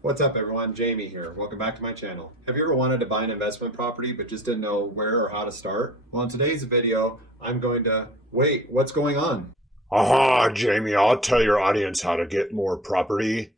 What's up everyone, Jamie here. Welcome back to my channel. Have you ever wanted to buy an investment property but just didn't know where or how to start? Well, in today's video, I'm going to... Wait, what's going on? Aha, Jamie, I'll tell your audience how to get more property.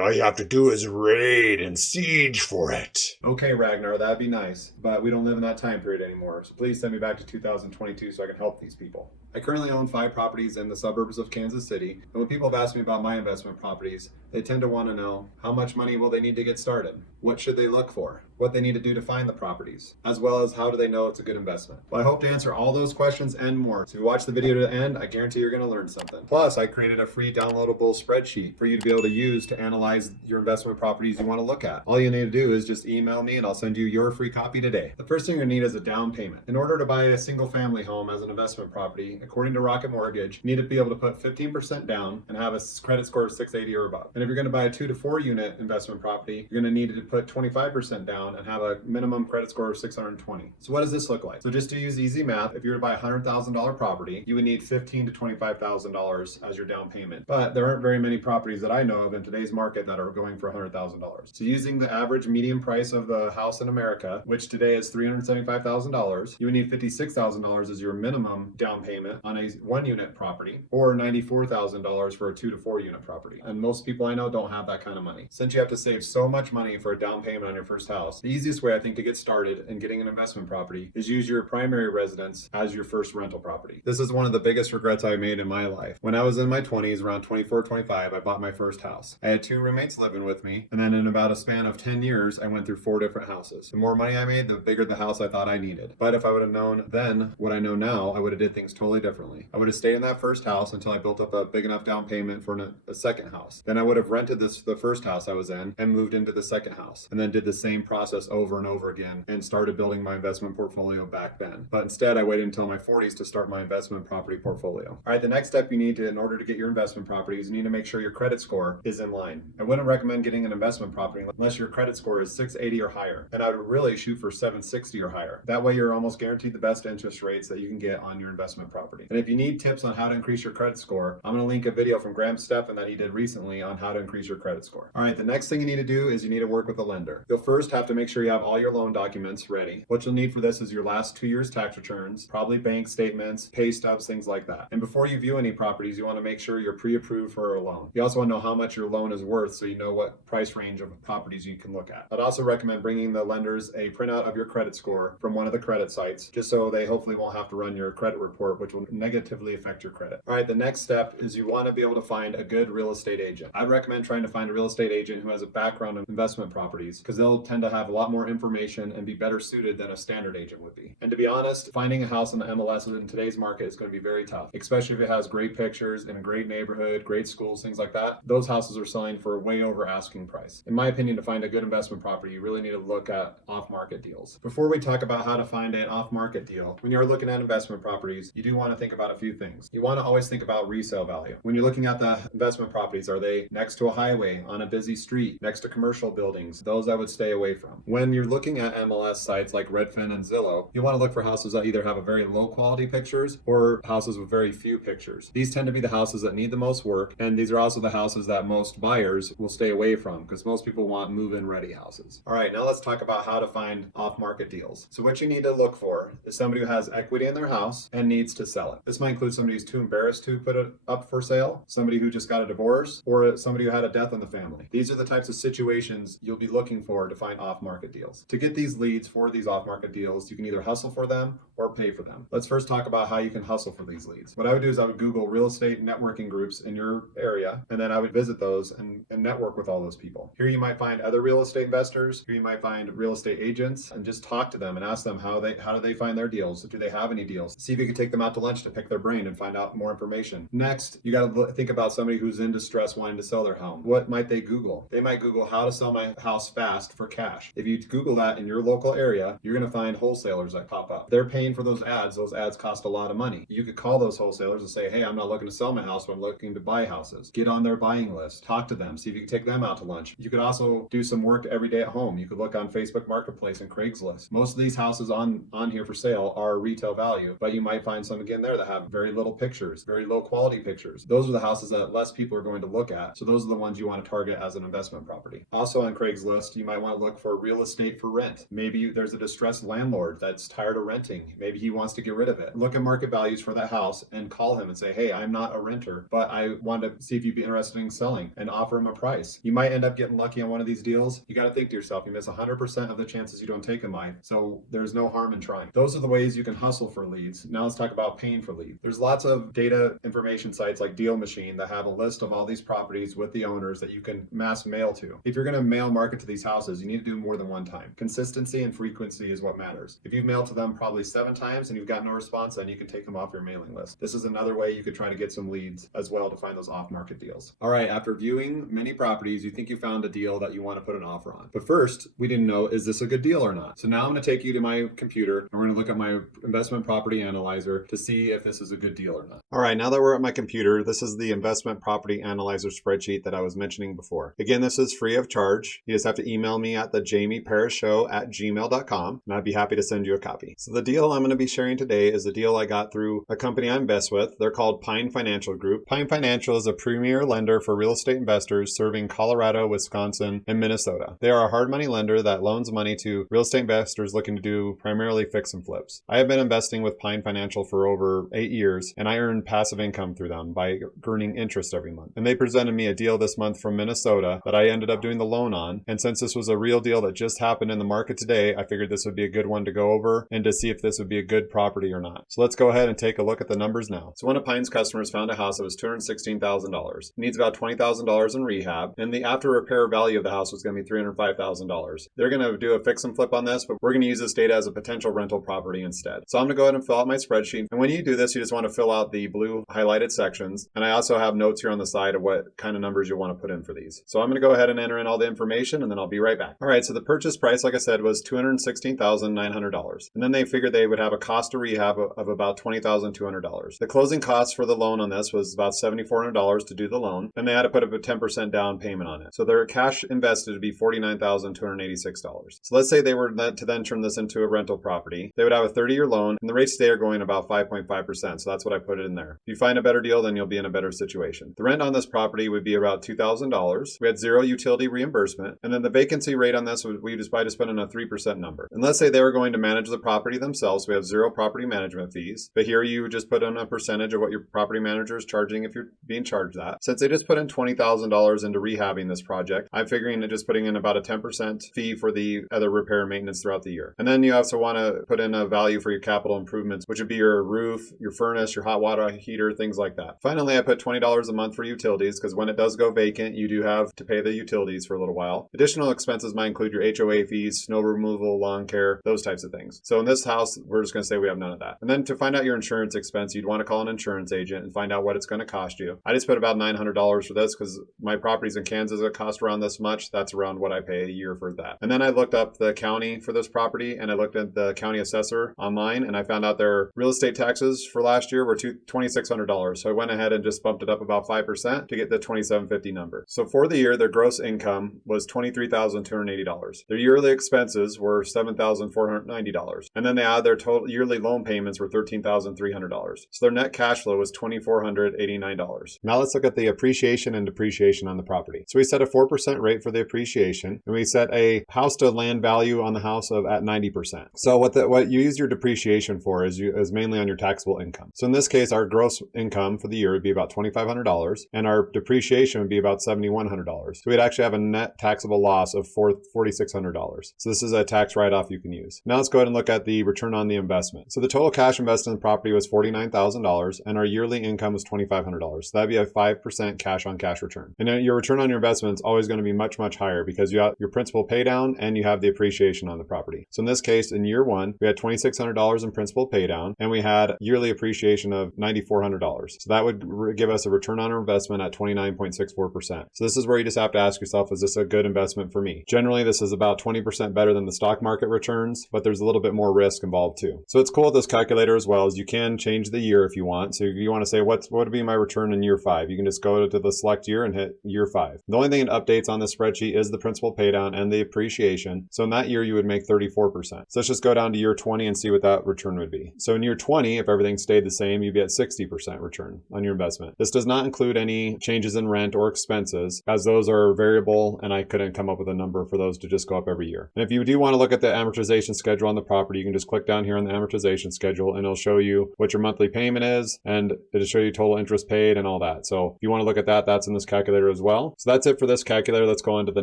All you have to do is raid and siege for it. Okay, Ragnar, that'd be nice, but we don't live in that time period anymore, so please send me back to 2022 so I can help these people. I currently own 5 properties in the suburbs of Kansas City, and when people have asked me about my investment properties, they tend to want to know how much money will they need to get started? What should they look for? What they need to do to find the properties, as well as how do they know it's a good investment? Well, I hope to answer all those questions and more. So if you watch the video to the end, I guarantee you're going to learn something. Plus, I created a free downloadable spreadsheet for you to be able to use to analyze your investment properties you want to look at. All you need to do is just email me and I'll send you your free copy today. The first thing you're going to need is a down payment. In order to buy a single family home as an investment property, according to Rocket Mortgage, you need to be able to put 15% down and have a credit score of 680 or above. And if you're going to buy a 2 to 4 unit investment property, you're going to need to put 25% down and have a minimum credit score of 620. So what does this look like? So just to use easy math, if you were to buy a $100,000 property, you would need $15,000 to $25,000 as your down payment. But there aren't very many properties that I know of in today's market that are going for $100,000. So using the average median price of the house in America, which today is $375,000, you would need $56,000 as your minimum down payment on a 1 unit property, or $94,000 for a 2 to 4 unit property. And most people I know don't have that kind of money. Since you have to save so much money for a down payment on your first house, the easiest way I think to get started in getting an investment property is use your primary residence as your first rental property. This is one of the biggest regrets I made in my life. When I was in my 20s, around 24, 25, I bought my first house. I had 2 roommates living with me, and then in about a span of 10 years, I went through 4 different houses. The more money I made, the bigger the house I thought I needed. But if I would have known then what I know now, I would have did things totally differently. I would have stayed in that first house until I built up a big enough down payment for a second house. Then I would have rented the first house I was in and moved into the second house, and then did the same process over and over again and started building my investment portfolio back then. But instead, I waited until my 40s to start my investment property portfolio. All right, the next step you need to, in order to get your investment properties, you need to make sure your credit score is in line. I wouldn't recommend getting an investment property unless your credit score is 680 or higher, and I would really shoot for 760 or higher. That way you're almost guaranteed the best interest rates that you can get on your investment property. And if you need tips on how to increase your credit score, I'm going to link a video from Graham Stephan that he did recently on how to increase your credit score. All right, the next thing you need to do is you need to work with a lender. You'll first have to make sure you have all your loan documents ready. What you'll need for this is your last 2 years tax returns, probably bank statements, pay stubs, things like that. And before you view any properties, you want to make sure you're pre-approved for a loan. You also want to know how much your loan is worth so you know what price range of properties you can look at. I'd also recommend bringing the lenders a printout of your credit score from one of the credit sites, just so they hopefully won't have to run your credit report, which will negatively affect your credit. All right, the next step is you want to be able to find a good real estate agent. I'd recommend trying to find a real estate agent who has a background in investment properties, because they'll tend to have a lot more information and be better suited than a standard agent would be. And to be honest, finding a house in the MLS in today's market is going to be very tough, especially if it has great pictures in a great neighborhood, great schools, things like that. Those houses are selling for way over asking price. In my opinion, to find a good investment property, you really need to look at off-market deals. Before we talk about how to find an off-market deal, when you're looking at investment properties, you do want to think about a few things. You want to always think about resale value. When you're looking at the investment properties, are they next to a highway, on a busy street, next to commercial buildings? Those I would stay away from. When you're looking at MLS sites like Redfin and Zillow, you want to look for houses that either have a very low quality pictures or houses with very few pictures. These tend to be the houses that need the most work, and these are also the houses that most buyers will stay away from because most people want move-in ready houses. All right, now let's talk about how to find off-market deals. So what you need to look for is somebody who has equity in their house and needs to sell it. This might include somebody who's too embarrassed to put it up for sale, somebody who just got a divorce, or somebody who had a death in the family. These are the types of situations you'll be looking for to find off-market deals. To get these leads for these off-market deals, you can either hustle for them or pay for them. Let's first talk about how you can hustle for these leads. What I would do is I would Google real estate networking groups in your area, and then I would visit those and network with all those people. Here you might find other real estate investors. Here you might find real estate agents, and just talk to them and ask them how do they find their deals? Do they have any deals? See if you can take them out to lunch to pick their brain and find out more information. Next, you got to think about somebody who's in distress wanting to sell their home. What might they Google? They might Google how to sell my house fast for cash. If you Google that in your local area, you're going to find wholesalers that pop up. They're paying for those ads. Those ads cost a lot of money. You could call those wholesalers and say, hey, I'm not looking to sell my house, but I'm looking to buy houses. Get on their buying list. Talk to them. See if you can take them out to lunch. You could also do some work every day at home. You could look on Facebook Marketplace and Craigslist. Most of these houses on here for sale are retail value, but you might find some again there that have very little pictures, very low quality pictures. Those are the houses that less people are going to look at. So those are the ones you want to target as an investment property. Also on Craigslist, you might want to look for real estate for rent. Maybe there's a distressed landlord that's tired of renting. Maybe he wants to get rid of it. Look at market values for that house and call him and say, hey, I'm not a renter, but I want to see if you'd be interested in selling, and offer him a price. You might end up getting lucky on one of these deals. You got to think to yourself, you miss 100% of the chances you don't take in life. So there's no harm in trying. Those are the ways you can hustle for leads. Now let's talk about paying for leads. There's lots of data information sites like Deal Machine that have a list of all these properties with the owners that you can mass mail to. If you're going to mail market to these houses, you need to do more than one time. Consistency and frequency is what matters. If you've mailed to them probably 7 times and you've got no response, then you can take them off your mailing list. This is another way you could try to get some leads as well to find those off-market deals. All right, after viewing many properties, you think you found a deal that you want to put an offer on. But first, we didn't know, is this a good deal or not? So now I'm going to take you to my computer and we're going to look at my investment property analyzer to see if this is a good deal or not. All right, now that we're at my computer, this is the investment property analyzer spreadsheet that I was mentioning before. Again, this is free of charge. You just have to email me at thejamieparrishshow@gmail.com and I'd be happy to send you a copy. So the deal I'm going to be sharing today is a deal I got through a company I invest with. They're called Pine Financial Group. Pine Financial is a premier lender for real estate investors serving Colorado, Wisconsin, and Minnesota. They are a hard money lender that loans money to real estate investors looking to do primarily fix and flips. I have been investing with Pine Financial for over 8 years, and I earn passive income through them by earning interest every month. And they presented me a deal this month from Minnesota that I ended up doing the loan on. And since this was a real deal that just happened in the market today, I figured this would be a good one to go over and to see if this would be a good property or not. So let's go ahead and take a look at the numbers now. So one of Pine's customers found a house that was $216,000. It needs about $20,000 in rehab, and the after repair value of the house was going to be $305,000. They're going to do a fix and flip on this, but we're going to use this data as a potential rental property instead. So I'm going to go ahead and fill out my spreadsheet. And when you do this, you just want to fill out the blue highlighted sections. And I also have notes here on the side of what kind of numbers you want to put in for these. So I'm going to go ahead and enter in all the information, and then I'll be right back. All right, so the purchase price, like I said, was $216,900. And then they figured they would have a cost of rehab of about $20,200. The closing cost for the loan on this was about $7,400 to do the loan, and they had to put up a 10% down payment on it. So their cash invested to be $49,286. So let's say they were to then turn this into a rental property. They would have a 30-year loan, and the rates today are going about 5.5%. So that's what I put it in there. If you find a better deal, then you'll be in a better situation. The rent on this property would be about $2,000. We had 0 utility reimbursement, and then the vacancy rate on this we just put in a 3% number. And let's say they were going to manage the property themselves. We have 0 property management fees, but here you just put in a percentage of what your property manager is charging if you're being charged that. Since they just put in $20,000 into rehabbing this project, I'm figuring that just putting in about a 10% fee for the other repair and maintenance throughout the year. And then you also want to put in a value for your capital improvements, which would be your roof, your furnace, your hot water heater, things like that. Finally, I put $20 a month for utilities because when it does go vacant, you do have to pay the utilities for a little while. Additional expenses might include your HOA fees, snow removal, lawn care, those types of things. So in this house, we're just going to say we have none of that. And then to find out your insurance expense, you'd want to call an insurance agent and find out what it's going to cost you. I just put about $900 for this because my properties in Kansas that cost around this much. That's around what I pay a year for that. And then I looked up the county for this property and I looked at the county assessor online and I found out their real estate taxes for last year were $2,600. So I went ahead and just bumped it up about 5% to get the $2,750 number. So for the year, their gross income was $23,280. Their yearly expenses were $7,490. And then they add their total yearly loan payments were $13,300. So their net cash flow was $2,489. Now let's look at the appreciation and depreciation on the property. So we set a 4% rate for the appreciation and we set a house to land value on the house of at 90%. So what you use your depreciation for is mainly on your taxable income. So in this case, our gross income for the year would be about $2,500 and our depreciation would be about $7,100. So we'd actually have a net taxable loss of $4,600. So this is a tax write-off you can use. Now let's go ahead and look at the return on the investment. So the total cash invested in the property was $49,000 and our yearly income was $2,500. So that'd be a 5% cash on cash return. And then your return on your investment is always going to be much, much higher because you have your principal pay down and you have the appreciation on the property. So in this case, in year one, we had $2,600 in principal pay down and we had yearly appreciation of $9,400. So that would give us a return on our investment at 29.64%. So this is where you just have to ask yourself, is this a good investment for me? Generally, this is about 20% better than the stock market returns, but there's a little bit more risk involved too. So it's cool with this calculator as well as you can change the year if you want. So if you want to say, what would be my return in year 5? You can just go to the select year and hit year 5. The only thing it updates on this spreadsheet is the principal pay down and the appreciation. So in that year, you would make 34%. So let's just go down to year 20 and see what that return would be. So in year 20, if everything stayed the same, you'd be at 60% return on your investment. This does not include any changes in rent or expenses, as those are variable and I couldn't come up with a number for those to just go up every year. And if you do want to look at the amortization schedule on the property, you can just click down here on the amortization schedule and it'll show you what your monthly payment is and it'll show you total interest paid and all that. So if you want to look at that, that's in this calculator as well. So that's it for this calculator. Let's go on to the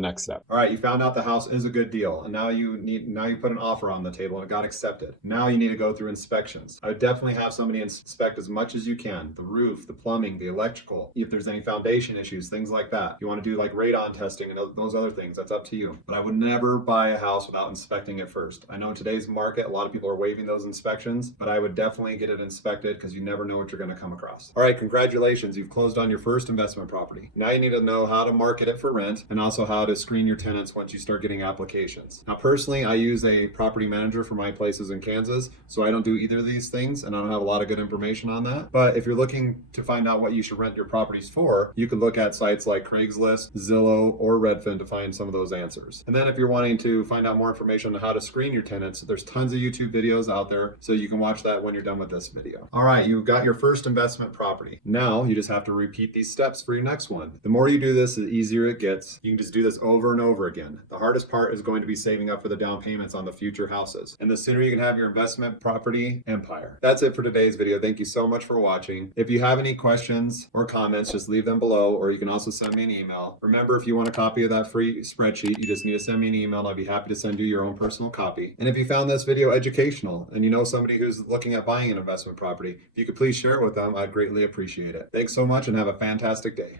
next step. All right, you found out the house is a good deal and now you put an offer on the table and it got accepted. Now you need to go through inspections. I would definitely have somebody inspect as much as you can, the roof, the plumbing, the electrical, if there's any foundation issues, things like that. You want to do like radon testing and those other things, that's up to you. But I would never buy a house without inspecting it first. I know in today's market, a lot of people are waiving those inspections, but I would definitely get it inspected because you never know what you're going to come across. All right, congratulations. You've closed on your first investment property. Now you need to know how to market it for rent and also how to screen your tenants once you start getting applications. Now, personally, I use a property manager for my places in Kansas, so I don't do either of these things and I don't have a lot of good information on that. But if you're looking to find out what you should rent your properties for, you can look at sites like Craigslist, Zillow, or Redfin to find some of those answers. And then if you're wanting to find out more information on how to screen your tenants, there's tons of YouTube videos out there, so you can watch that when you're done with this video. All right, you got your first investment property. Now you just have to repeat these steps for your next one. The more you do this, the easier it gets. You can just do this over and over again. The hardest part is going to be saving up for the down payments on the future houses. And the sooner you can have your investment property empire. That's it for today's video. Thank you so much for watching. If you have any questions or comments, just leave them below, or you can also send me an email. Remember, if you want a copy of that free spreadsheet, you just need to send me an email and I'll be happy to send you your own personal copy. And if you found this video educational and you know somebody who's looking at buying an investment property, if you could please share it with them, I'd greatly appreciate it. Thanks so much and have a fantastic day.